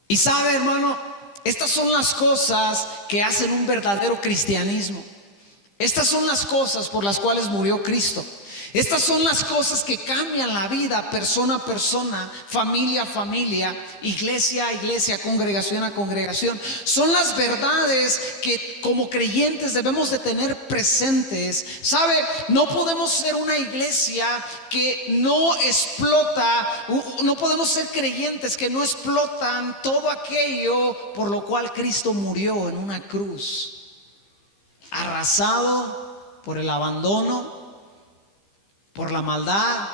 Y sabe, hermano, estas son las cosas que hacen un verdadero cristianismo. Estas son las cosas por las cuales murió Cristo. Estas son las cosas que cambian la vida persona a persona, familia a familia, iglesia a iglesia, congregación a congregación. Son las verdades que como creyentes debemos de tener presentes. ¿Sabe? No podemos ser una iglesia que no explota, no podemos ser creyentes que no explotan todo aquello por lo cual Cristo murió en una cruz. Arrasado por el abandono, por la maldad,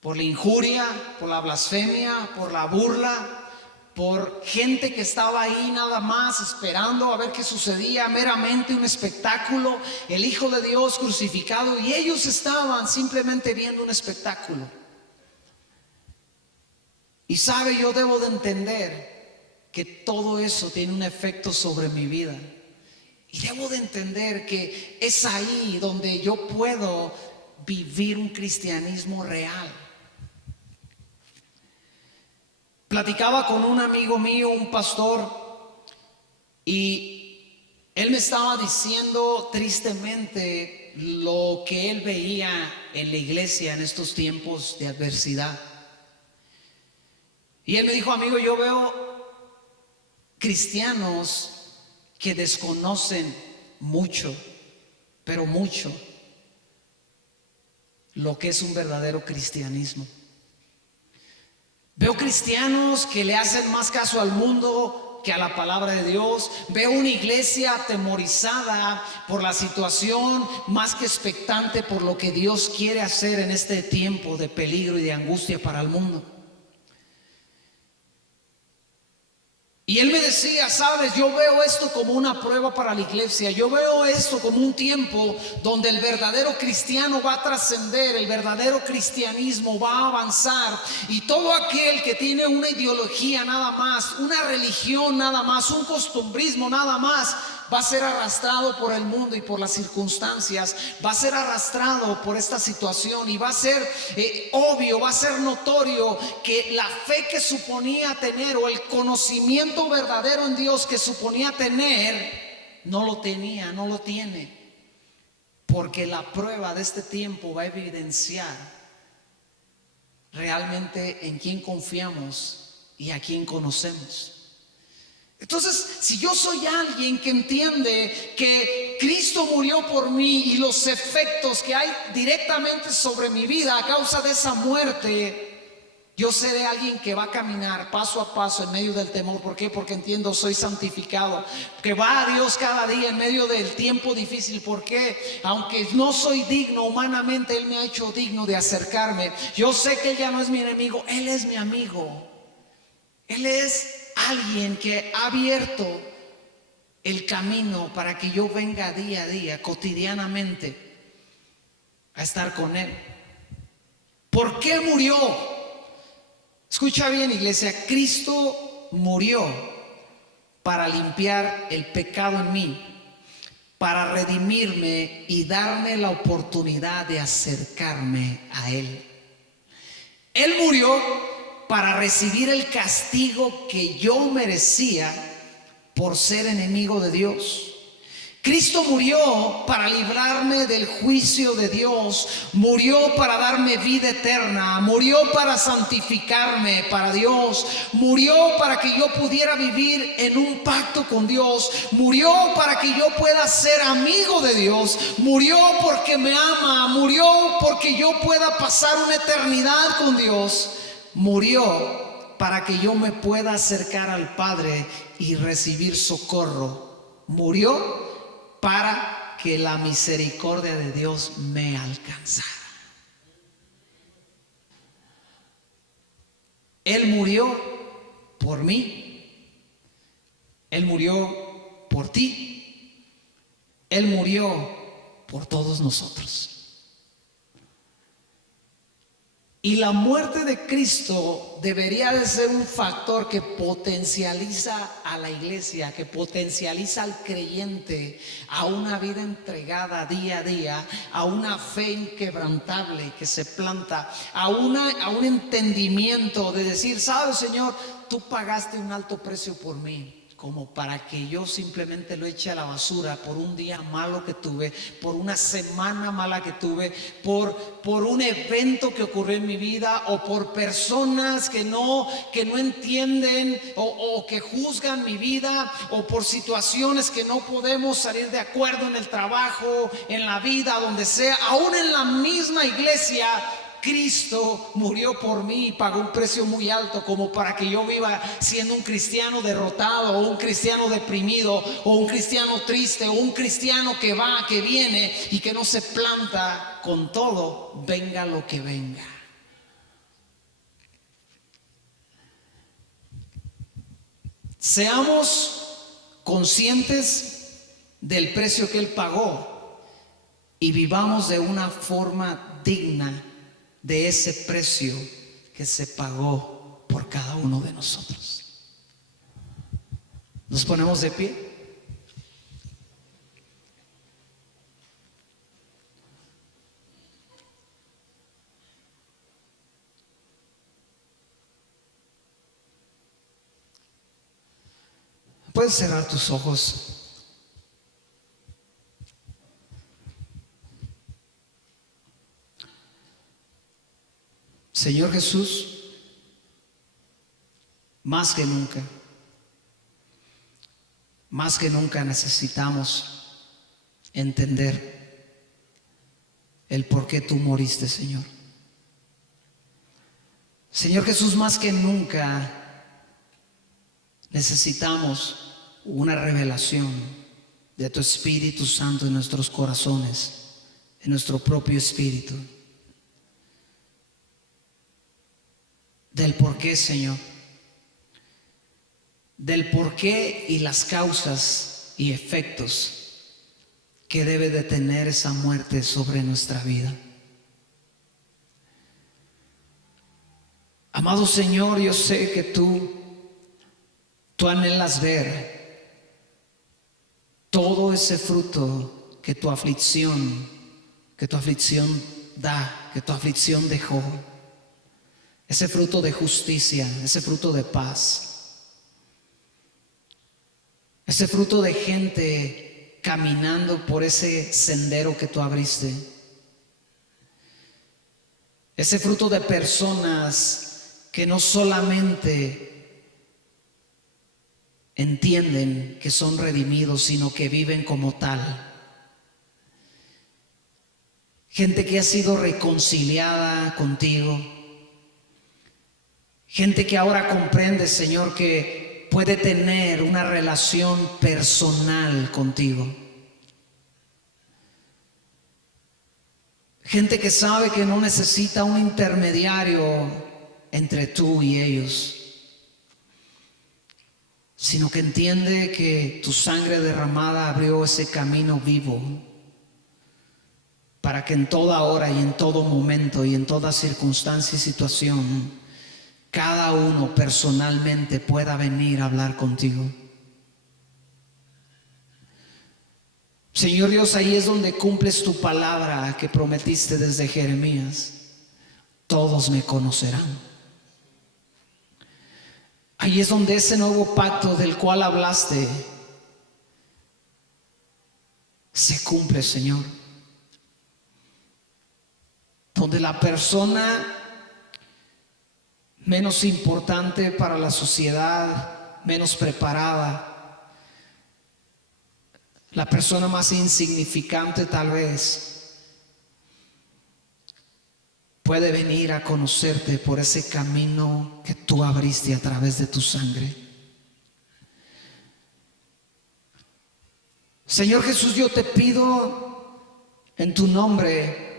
por la injuria, por la blasfemia, por la burla, por gente que estaba ahí nada más esperando a ver qué sucedía, meramente un espectáculo, el Hijo de Dios crucificado, y ellos estaban simplemente viendo un espectáculo. Y sabe, yo debo de entender que todo eso tiene un efecto sobre mi vida, y debo de entender que es ahí donde yo puedo vivir un cristianismo real. Platicaba con un amigo mío, un pastor, y él me estaba diciendo tristemente lo que él veía en la iglesia en estos tiempos de adversidad. Y él me dijo: amigo, yo veo cristianos que desconocen mucho, pero mucho, lo que es un verdadero cristianismo. Veo cristianos que le hacen más caso al mundo que a la palabra de Dios. Veo una iglesia atemorizada por la situación, más que expectante por lo que Dios quiere hacer en este tiempo de peligro y de angustia para el mundo. Y él me decía, sabes, yo veo esto como una prueba para la iglesia. Yo veo esto como un tiempo donde el verdadero cristiano va a trascender, el verdadero cristianismo va a avanzar. Y todo aquel que tiene una ideología nada más, una religión nada más, un costumbrismo nada más, va a ser arrastrado por el mundo y por las circunstancias, va a ser arrastrado por esta situación y va a ser obvio, va a ser notorio que la fe que suponía tener o el conocimiento verdadero en Dios que suponía tener, no lo tenía, no lo tiene. Porque la prueba de este tiempo va a evidenciar realmente en quién confiamos y a quién conocemos. Entonces, si yo soy alguien que entiende que Cristo murió por mí y los efectos que hay directamente sobre mi vida a causa de esa muerte, yo seré alguien que va a caminar paso a paso en medio del temor. ¿Por qué? Porque entiendo, soy santificado, que va a Dios cada día en medio del tiempo difícil. ¿Por qué? Aunque no soy digno humanamente, Él me ha hecho digno de acercarme. Yo sé que Él ya no es mi enemigo, Él es mi amigo. Él es alguien que ha abierto el camino para que yo venga día a día, cotidianamente, a estar con Él. ¿Por qué murió? Escucha bien, iglesia, Cristo murió para limpiar el pecado en mí, para redimirme y darme la oportunidad de acercarme a Él. Él murió para recibir el castigo que yo merecía por ser enemigo de Dios. Cristo murió para librarme del juicio de Dios, murió para darme vida eterna, murió para santificarme para Dios, murió para que yo pudiera vivir en un pacto con Dios, murió para que yo pueda ser amigo de Dios, murió porque me ama, murió porque yo pueda pasar una eternidad con Dios, murió para que yo me pueda acercar al Padre y recibir socorro, murió para que la misericordia de Dios me alcanzara. Él murió por mí, Él murió por ti, Él murió por todos nosotros. Y la muerte de Cristo debería de ser un factor que potencializa a la iglesia, que potencializa al creyente a una vida entregada día a día, a una fe inquebrantable que se planta, a un entendimiento de decir, ¿sabes, Señor? Tú pagaste un alto precio por mí, como para que yo simplemente lo eche a la basura por un día malo que tuve, por una semana mala que tuve, por un evento que ocurrió en mi vida, o por personas que no entienden o que juzgan mi vida, o por situaciones que no podemos salir de acuerdo en el trabajo, en la vida, donde sea, aún en la misma iglesia. Cristo murió por mí y pagó un precio muy alto como para que yo viva siendo un cristiano derrotado, o un cristiano deprimido, o un cristiano triste, o un cristiano que va, que viene y que no se planta con todo, venga lo que venga. Seamos conscientes del precio que Él pagó y vivamos de una forma digna de ese precio que se pagó por cada uno de nosotros. Nos ponemos de pie. Puedes cerrar tus ojos. Señor Jesús, más que nunca necesitamos entender el por qué tú moriste, Señor. Señor Jesús, más que nunca necesitamos una revelación de tu Espíritu Santo en nuestros corazones, en nuestro propio espíritu, del por qué, Señor, del porqué y las causas y efectos que debe de tener esa muerte sobre nuestra vida. Amado Señor, yo sé que tú anhelas ver todo ese fruto que tu aflicción da, que tu aflicción dejó. Ese fruto de justicia, ese fruto de paz, ese fruto de gente caminando por ese sendero que tú abriste, ese fruto de personas que no solamente entienden que son redimidos, sino que viven como tal. Gente que ha sido reconciliada contigo. Gente que ahora comprende, Señor, que puede tener una relación personal contigo. Gente que sabe que no necesita un intermediario entre tú y ellos, sino que entiende que tu sangre derramada abrió ese camino vivo para que en toda hora y en todo momento y en toda circunstancia y situación cada uno personalmente pueda venir a hablar contigo. Señor Dios, ahí es donde cumples tu palabra que prometiste desde Jeremías: todos me conocerán. Ahí es donde ese nuevo pacto del cual hablaste se cumple, Señor. Donde la persona menos importante para la sociedad, menos preparada, la persona más insignificante tal vez, puede venir a conocerte por ese camino que tú abriste a través de tu sangre. Señor Jesús, yo te pido en tu nombre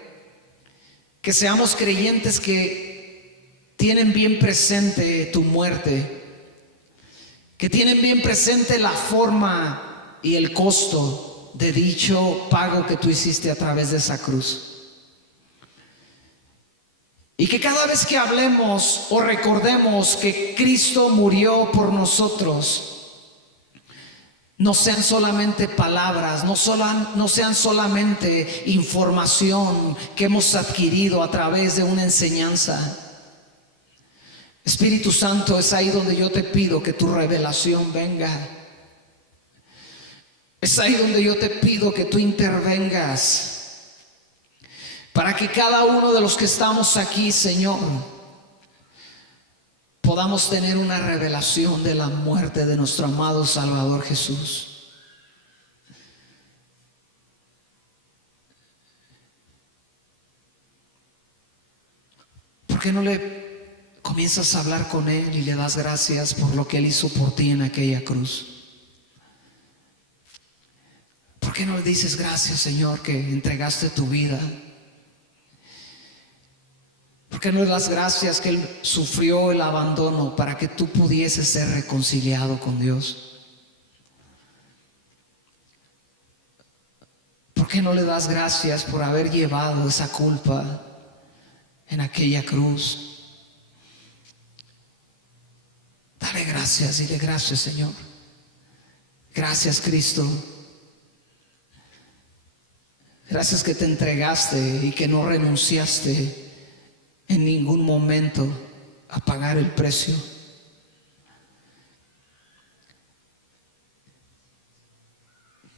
que seamos creyentes que tienen bien presente tu muerte, que tienen bien presente la forma y el costo de dicho pago que tú hiciste a través de esa cruz. Y que cada vez que hablemos o recordemos que Cristo murió por nosotros, no sean solamente palabras, no sean solamente información que hemos adquirido a través de una enseñanza. Espíritu Santo, es ahí donde yo te pido que tu revelación venga. Es ahí donde yo te pido que tú intervengas, para que cada uno de los que estamos aquí, Señor, podamos tener una revelación de la muerte de nuestro amado Salvador Jesús. ¿Por qué no le comienzas a hablar con Él y le das gracias por lo que Él hizo por ti en aquella cruz? ¿Por qué no le dices gracias, Señor, que entregaste tu vida? ¿Por qué no le das gracias que Él sufrió el abandono para que tú pudieses ser reconciliado con Dios? ¿Por qué no le das gracias por haber llevado esa culpa en aquella cruz? Dale gracias, dile gracias, Señor. Gracias, Cristo. Gracias que te entregaste y que no renunciaste en ningún momento a pagar el precio.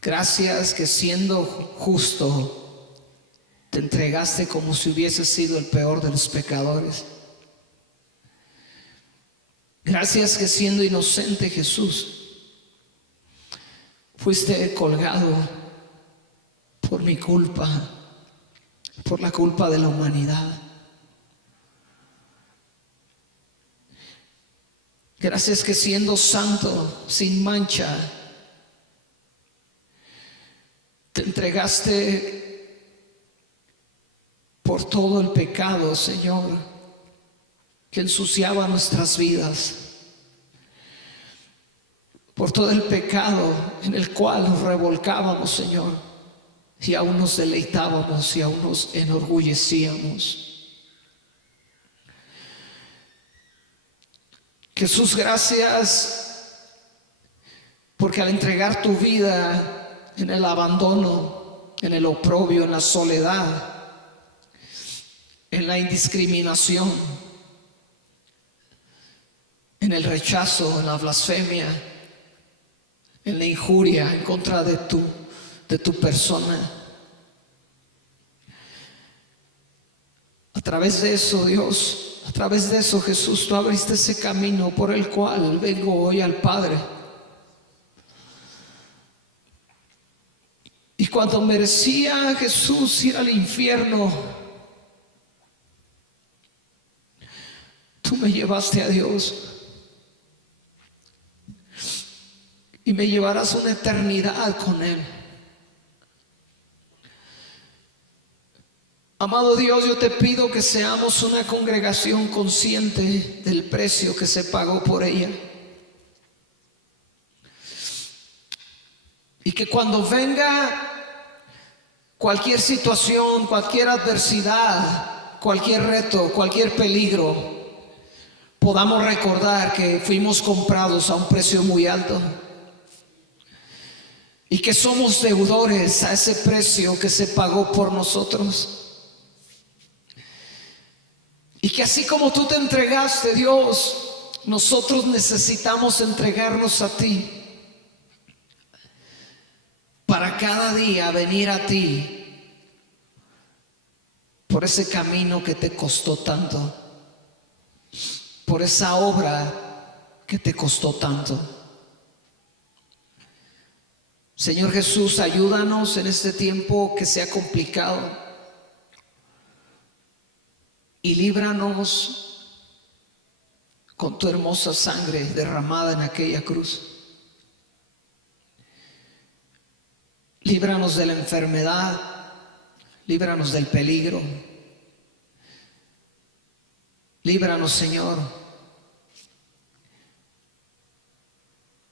Gracias que siendo justo te entregaste como si hubieses sido el peor de los pecadores. Gracias que siendo inocente, Jesús, fuiste colgado por mi culpa, por la culpa de la humanidad. Gracias que siendo santo, sin mancha, te entregaste por todo el pecado, Señor, que ensuciaba nuestras vidas. por todo el pecado en el cual nos revolcábamos, Señor, y aún nos deleitábamos y aún nos enorgullecíamos. Jesús, gracias, porque al entregar tu vida en el abandono, en el oprobio, en la soledad, en la indiscriminación, en el rechazo, en la blasfemia, en la injuria en contra de tu persona. A través de eso, Dios, a través de eso, Jesús, tú abriste ese camino por el cual vengo hoy al Padre. Y cuando merecía Jesús ir al infierno, tú me llevaste a Dios. Y me llevarás una eternidad con Él. Amado Dios, yo te pido que seamos una congregación consciente del precio que se pagó por ella. Y que cuando venga cualquier situación, cualquier adversidad, cualquier reto, cualquier peligro, podamos recordar que fuimos comprados a un precio muy alto. Y que somos deudores a ese precio que se pagó por nosotros. Y que así como tú te entregaste, Dios, nosotros necesitamos entregarnos a ti. Para cada día venir a ti por ese camino que te costó tanto. Por esa obra que te costó tanto. Señor Jesús, ayúdanos en este tiempo que sea complicado y líbranos con tu hermosa sangre derramada en aquella cruz. Líbranos de la enfermedad, líbranos del peligro. Líbranos, Señor.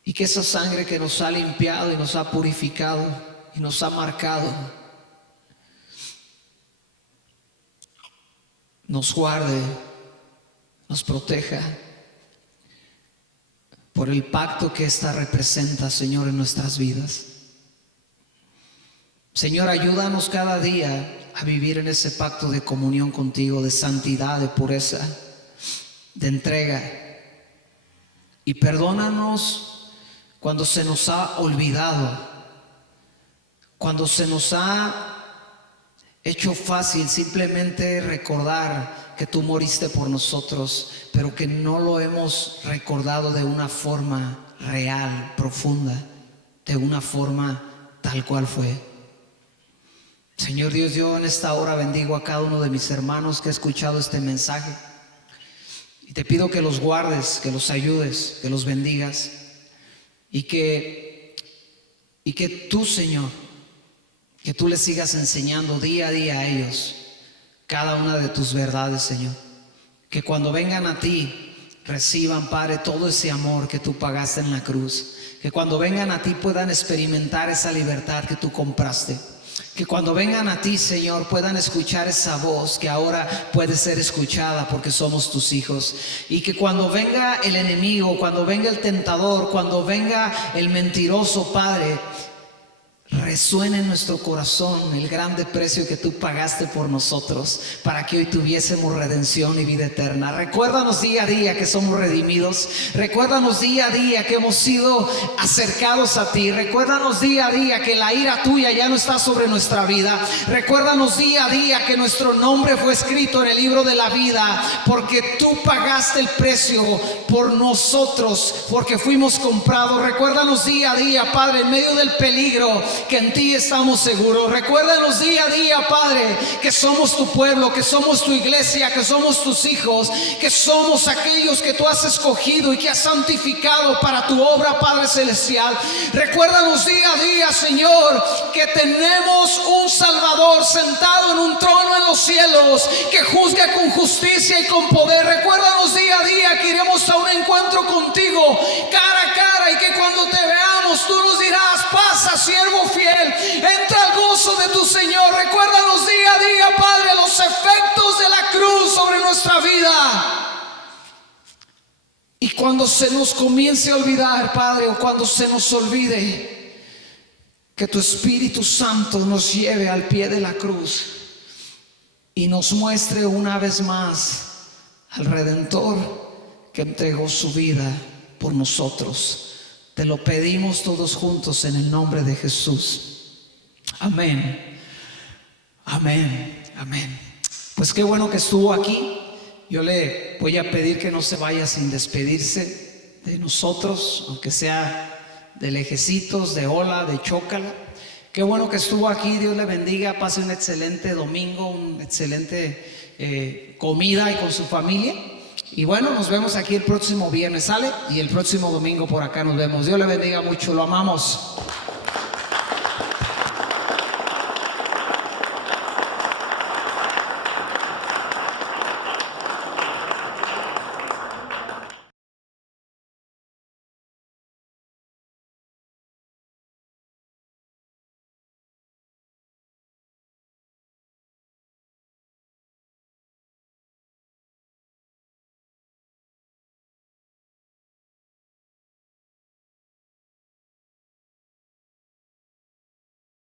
Y que esa sangre que nos ha limpiado y nos ha purificado y nos ha marcado, nos guarde, nos proteja por el pacto que esta representa, Señor, en nuestras vidas. Señor, ayúdanos cada día a vivir en ese pacto de comunión contigo, de santidad, de pureza, de entrega. Y perdónanos cuando se nos ha olvidado, cuando se nos ha hecho fácil simplemente recordar que tú moriste por nosotros, pero que no lo hemos recordado de una forma real, profunda, de una forma tal cual fue. Señor Dios, yo en esta hora bendigo a cada uno de mis hermanos que ha escuchado este mensaje. Y te pido que los guardes, que los ayudes, que los bendigas. Y que tú, Señor, que tú les sigas enseñando día a día a ellos cada una de tus verdades, Señor. Que cuando vengan a ti reciban, Padre, todo ese amor que tú pagaste en la cruz. Que cuando vengan a ti puedan experimentar esa libertad que tú compraste. Que cuando vengan a ti, Señor, puedan escuchar esa voz que ahora puede ser escuchada porque somos tus hijos. Y que cuando venga el enemigo, cuando venga el tentador, cuando venga el mentiroso, Padre, resuene en nuestro corazón el grande precio que tú pagaste por nosotros para que hoy tuviésemos redención y vida eterna. Recuérdanos día a día que somos redimidos. Recuérdanos día a día que hemos sido acercados a ti. Recuérdanos día a día que la ira tuya ya no está sobre nuestra vida. Recuérdanos día a día que nuestro nombre fue escrito en el libro de la vida porque tú pagaste el precio por nosotros, porque fuimos comprados. Recuérdanos día a día, Padre, en medio del peligro, que en ti estamos seguros. Recuérdanos día a día, Padre, que somos tu pueblo, que somos tu iglesia, que somos tus hijos, que somos aquellos que tú has escogido y que has santificado para tu obra, Padre celestial. Recuérdanos día a día, Señor, que tenemos un Salvador sentado en un trono en los cielos, que juzga con justicia y con poder. Recuérdanos día a día que iremos a un encuentro contigo cara a cara y que cuando te cuando se nos comience a olvidar, Padre, o cuando se nos olvide, que tu Espíritu Santo nos lleve al pie de la cruz y nos muestre una vez más al Redentor que entregó su vida por nosotros. Te lo pedimos todos juntos en el nombre de Jesús. Amén. Amén. Amén. Pues qué bueno que estuvo aquí. Yo le voy a pedir que no se vaya sin despedirse de nosotros, aunque sea de lejecitos, de hola, de chócala. Qué bueno que estuvo aquí. Dios le bendiga. Pase un excelente domingo, un excelente comida y con su familia. Y bueno, nos vemos aquí el próximo viernes, ¿sale? Y el próximo domingo por acá nos vemos. Dios le bendiga mucho, lo amamos.